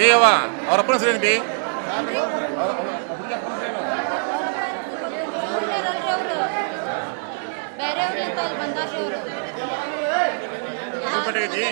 B ಅವ ಅವ್ರ ಅಪ್ಪನ ಹೆಸರೇನು ಬಿ ಐತಿ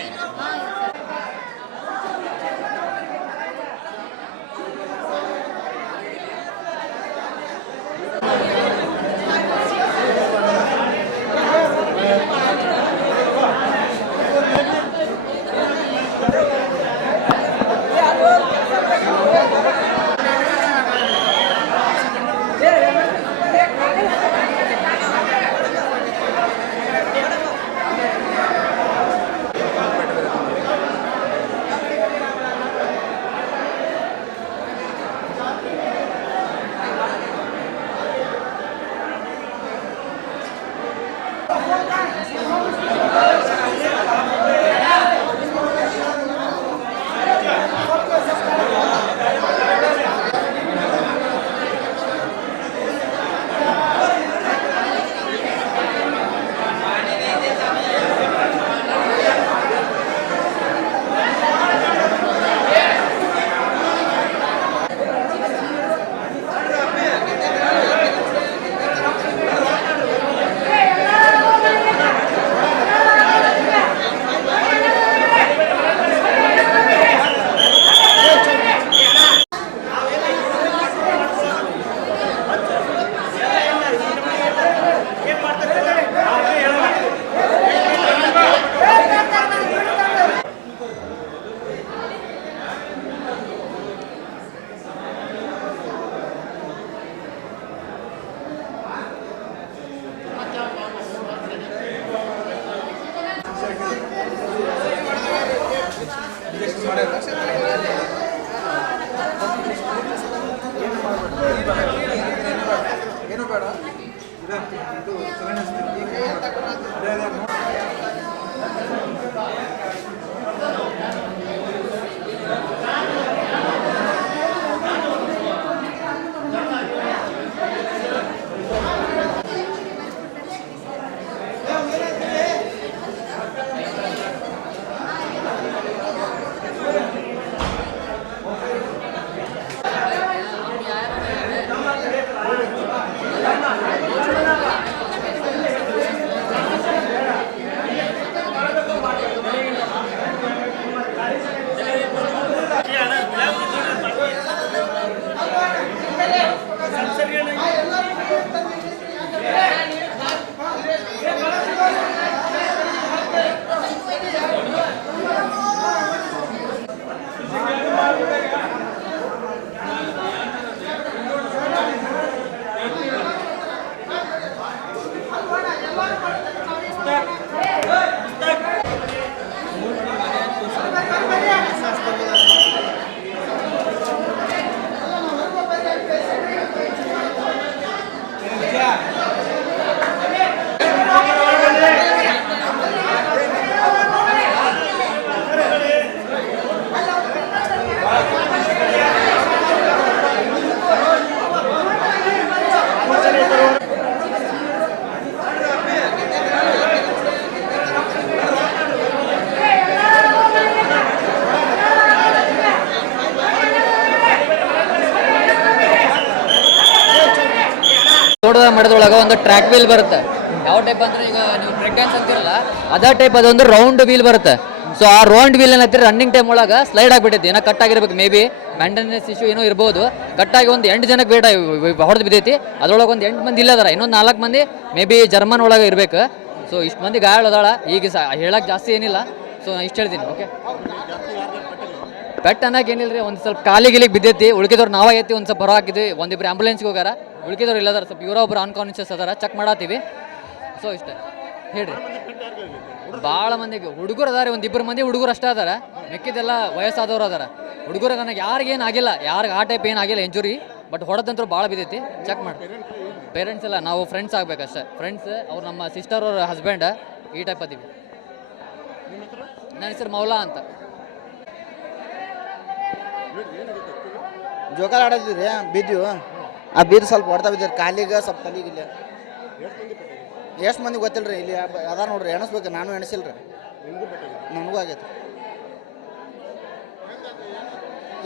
ಏನು ಬೇಡ ತೋಟದ ಮಡದೊಳಗೆ ಒಂದು ಟ್ರ್ಯಾಕ್ ವೀಲ್ ಬರುತ್ತೆ. ಯಾವ ಟೈಪ್ ಅಂದ್ರೆ ಈಗ ನೀವು ಟ್ರೆಕ್ ಡ್ಯಾನ್ಸ್ ಅಂತಿರಲ್ಲ ಅದೇ ಟೈಪ್ ಅದೊಂದು ರೌಂಡ್ ವೀಲ್ ಬರುತ್ತೆ. ಸೊ ಆ ರೌಂಡ್ ವೀಲ್ ಏನಂತೀರಿ ರನ್ನಿಂಗ್ ಟೈಮ್ ಒಳಗೆ ಸ್ಲೈಡ್ ಆಗಿಬಿಟ್ಟೈತಿ. ಏನೋ ಕಟ್ ಆಗಿರ್ಬೇಕು, ಮೇ ಬಿ ಮೇಂಟೆನೆನ್ಸ್ ಇಶ್ಯೂ ಏನೋ ಇರ್ಬೋದು. ಕಟ್ಟಾಗಿ ಒಂದು 8 ಜನಕ್ಕೆ ಬೇಡ ಹೊಡೆದು ಬಿದ್ದೈತಿ. ಅದ್ರೊಳಗೆ ಒಂದು 8 ಮಂದಿ ಇಲ್ಲದಾರ, ಇನ್ನೊಂದು 4 ಮಂದಿ ಮೇ ಬಿ ಜರ್ಮನ್ ಒಳಗೆ ಇರ್ಬೇಕು. ಸೊ ಇಷ್ಟು ಮಂದಿ ಗಾಯಾಳ ಅದಾಳ. ಈಗ ಹೇಳಕ್ಕೆ ಜಾಸ್ತಿ ಏನಿಲ್ಲ. ಸೊ ನಾನು ಇಷ್ಟು ಹೇಳ್ತೀನಿ. ಓಕೆ, ಪೆಟ್ ಅನ್ನಕ್ಕೆ ಏನಿಲ್ಲ ರೀ, ಒಂದು ಸ್ವಲ್ಪ ಕಾಲಿಗಿಲಿಗೆ ಬಿದ್ದೈತಿ. ಉಳ್ಕಿದವ್ರು ನಾವೇ ಐತಿ ಒಂದು ಸ್ವಲ್ಪ ಹೊರ ಹಾಕಿದ್ವಿ. ಒಂದಿಬ್ರು ಆಂಬುಲೆನ್ಸ್ಗೆ ಹೋಗಾರ, ಉಳ್ಕಿದವ್ರು ಇಲ್ಲದಾರ. ಸ್ವಲ್ಪ ಒಬ್ಬರು ಅನ್ಕಾನ್ಷಿಯಸ್ ಅದಾರ, ಚೆಕ್ ಮಾಡತ್ತೀವಿ. ಸೊ ಇಷ್ಟೇ ಹೇಳ್ರಿ. ಭಾಳ ಮಂದಿಗೆ ಹುಡುಗರು ಅದಾರೆ, ಒಂದು 2 ಮಂದಿ ಹುಡುಗರು ಅಷ್ಟೇ ಅದಾರ. ಮಿಕ್ಕಿದೆಲ್ಲ ವಯಸ್ಸಾದವ್ರು ಅದಾರ. ಹುಡುಗರು ನನಗೆ ಯಾರಿಗೇನು ಆಗಿಲ್ಲ, ಯಾರಿಗೆ ಆ ಟೈಪ್ ಏನಾಗಿಲ್ಲ ಇಂಜುರಿ. ಬಟ್ ಹೊಡೆದಂತೂ ಭಾಳ ಬಿದ್ದೈತಿ, ಚೆಕ್ ಮಾಡಿ. ಪೇರೆಂಟ್ಸ್ ಎಲ್ಲ ನಾವು ಫ್ರೆಂಡ್ಸ್ ಆಗ್ಬೇಕಷ್ಟೇ. ಫ್ರೆಂಡ್ಸ್ ಅವ್ರು ನಮ್ಮ ಸಿಸ್ಟರ್ ಅವ್ರ ಹಸ್ಬೆಂಡ್ ಈ ಟೈಪ್ ಅದೀವಿ. ನನ್ನ ಹೆಸರು ಮೌಲಾ ಅಂತ. ಜೋಕಾಲ ಆಡೋದಿದ್ರಿ, ಬಿದ್ದೀವಿ. ಆ ಬಿದ್ದು ಸ್ವಲ್ಪ ಹೊಡ್ತಾ ಬಿದ್ದೀರಿ ಕಾಲಿಗೆ, ಸ್ವಲ್ಪ ತಲೆಗಿಲ್ಲ. ಎಷ್ಟು ಮಂದಿ ಗೊತ್ತಿಲ್ಲ ರೀ, ಇಲ್ಲಿ ಅದ ನೋಡ್ರಿ, ಎಣಿಸ್ಬೇಕು. ನಾನು ಎಣಿಸಿಲ್ಲ ರೀ, ನನಗೂ ಆಗೈತೆ.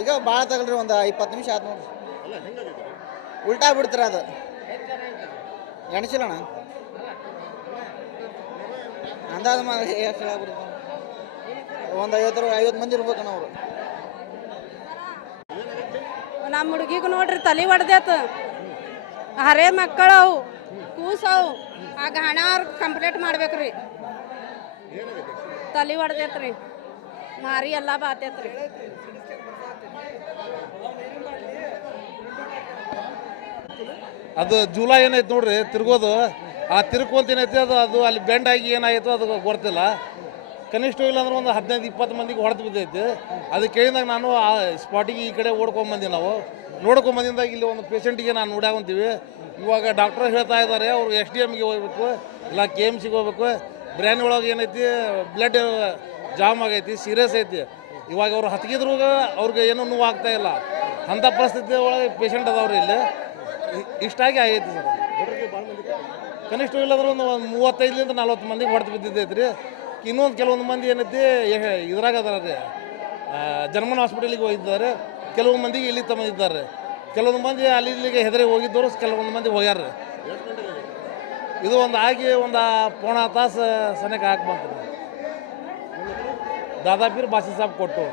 ಈಗ ಭಾಳ ತಗಲ್ರಿ ಒಂದು 20 ನಿಮಿಷ ಆಯ್ತು ನೋಡ್ರಿ. ಅಲ್ಲ ಹೆಂಗಾಗಿದೆ ಉಲ್ಟಾ ಬಿಡ್ತೀರ ಅದು ಎಣಸಿಲ್ಲಣ್ಣ ಅಂದಾಜು ಎಷ್ಟು ಹೇಳಾಗ್ಬಿಡ್ತು ಒಂದು 50 ಮಂದಿ ಇರ್ಬೇಕಣ್ಣ ಅವರು. ನಮ್ಮ ಹುಡುಗಿಗೂ ನೋಡ್ರಿ ತಲೆ ಹೊಡೆದೇತು ಹರೇ ಮಕ್ಕಳು ಅವು ಕೂಸವು ಆಗ ಹಣ ಅವ್ರ ಕಂಪ್ಲೇಂಟ್ ಮಾಡ್ಬೇಕ್ರಿ. ತಲೆ ಹೊಡೆದೇತ್ರಿ ಮಾರಿ ಎಲ್ಲ ಬಾತೈತ್ರಿ. ಅದು ಜೂಲೈ ಏನೈತೆ ನೋಡ್ರಿ ತಿರ್ಗೋದು ಆ ತಿರ್ಕೊಂತ ಏನೈತಿ ಅದು ಅಲ್ಲಿ ಬೆಂಡ್ ಆಗಿ ಏನಾಯಿತು ಅದು ಗೊತ್ತಿಲ್ಲ. ಕನಿಷ್ಠ ಇಲ್ಲಾಂದ್ರೆ ಒಂದು 15-20 ಮಂದಿಗೆ ಹೊಡೆದು ಬಿದ್ದೈತಿ. ಅದು ಕೇಳಿದಾಗ ನಾನು ಆ ಸ್ಪಾಟಿಗೆ ಈ ಕಡೆ ಓಡ್ಕೊಂಬಂದಿ ನಾವು ನೋಡ್ಕೊಂಬಂದಿಂದಾಗ ಇಲ್ಲಿ ಒಂದು ಪೇಷಂಟಿಗೆ ನಾನು ನೋಡ್ಯಾಕೊಂತೀವಿ. ಇವಾಗ ಡಾಕ್ಟ್ರ್ ಹೇಳ್ತಾ ಇದ್ದಾರೆ ಅವರು SDMಗೆ ಹೋಗ್ಬೇಕು ಇಲ್ಲ KMCಗೆ ಹೋಗ್ಬೇಕು. ಬ್ರೈನ್ ಒಳಗೆ ಏನೈತಿ ಬ್ಲಡ್ ಜಾಮ್ ಆಗೈತಿ, ಸೀರಿಯಸ್ ಐತಿ. ಇವಾಗ ಅವ್ರು ಹತ್ಗಿದ್ರೂ ಅವ್ರಿಗೆ ಏನೂ ನೋವು ಆಗ್ತಾ ಇಲ್ಲ. ಅಂಥ ಪರಿಸ್ಥಿತಿ ಒಳಗೆ ಪೇಷಂಟ್ ಅದಾವ್ರಿ ಇಲ್ಲಿ. ಇಷ್ಟಾಗಿ ಆಗೈತಿ ಸರ್. ಕನಿಷ್ಠ ಇಲ್ಲಾಂದ್ರೆ ಒಂದು 35-40 ಮಂದಿಗೆ ಹೊಡೆದು ಬಿದ್ದಿದ್ದೈತಿ ರೀ. ಇನ್ನೊಂದು ಕೆಲವೊಂದು ಮಂದಿ ಏನೈತಿ ಇದ್ರಾಗ ಅದಾರ ರೀ ಜರ್ಮನ್ ಹಾಸ್ಪಿಟಲಿಗೆ ಹೋಗಿದ್ದಾರೆ. ಕೆಲವೊಂದು ಮಂದಿಗೆ ಇಲ್ಲಿ ತಗೊಂಡಿದ್ದಾರೆ. ಕೆಲವೊಂದು ಮಂದಿ ಅಲ್ಲಿ ಇಲ್ಲಿಗೆ ಹೆದರಿ ಹೋಗಿದ್ದವರು ಕೆಲವೊಂದು ಮಂದಿ ಹೋಗ್ಯಾರ. ಇದು ಒಂದು ಆಗಿ ಒಂದು ಪೋಣ ತಾಸು ಸನಕ್ಕೆ ಹಾಕಿ ಬಂತು. ದಾದಾಪೀರ್ ಬಾಸಿ ಸಾಬ್ ಕೊಟ್ಟು